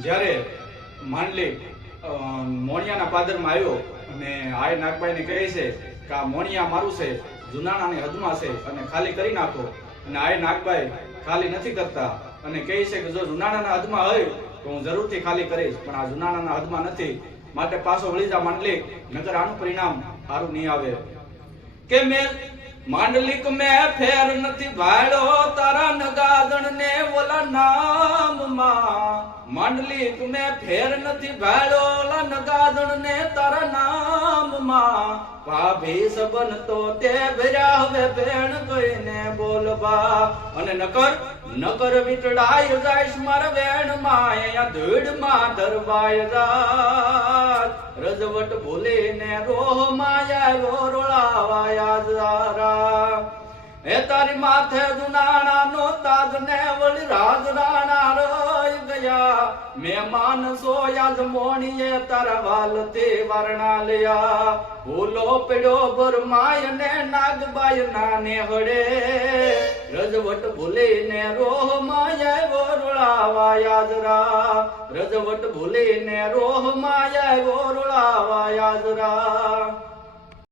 જ્યારે માંડલી મોણિયાના પાદરમાં આવ્યો અને આય નાગભાઈને કહે છે કે આ મોણિયા મારું છે, જુનાણાની હદમાં છે અને ખાલી કરી નાખો. અને આય નાગભાઈ ખાલી નથી કરતા અને કહે છે કે જો જુનાણાના હદમાં હોય તો હું જરૂરથી ખાલી કરીશ, પણ આ જુનાણાના હદમાં નથી, માટે પાછો વળી જા માંડલી, નકર આનું પરિણામ સારું નહીં આવે. કે મેં માંડલિક મેં ફેર નથી ભાળ્યો તારા નગાદણ ને ઓલા નામમાં. માંડલિક મેં ફેર નથી ભાળ્યો ઓલા નગાદણ ને તારા નામમાં. ભાભી સબન તો તે ભર્યા હવે ભેણ કહીને બોલબા. અને નકર વિટડાય જાઈશ મારા વેણ માં, અહીંયા ધૂળ માં ધરવાય જાત. રજવટ ભૂલીને રોહ માયા રોળાવાયા જારા. એ તારી માથે જુનાણા નો તાજ ને વળી રાજ રાણા રહી ગયા. મહેમાન સોયાજ મોણીએ તારા વાલ તે વારણા લયા. ભૂલો પડ્યો ભરમાય ને નાગબાઈ નાને હડે. રજવટ ભૂલીને રોહ માયા રોળાવાયા જરા. રજવટ ભૂલીને રોહ માયા રોળાવાયા જરા.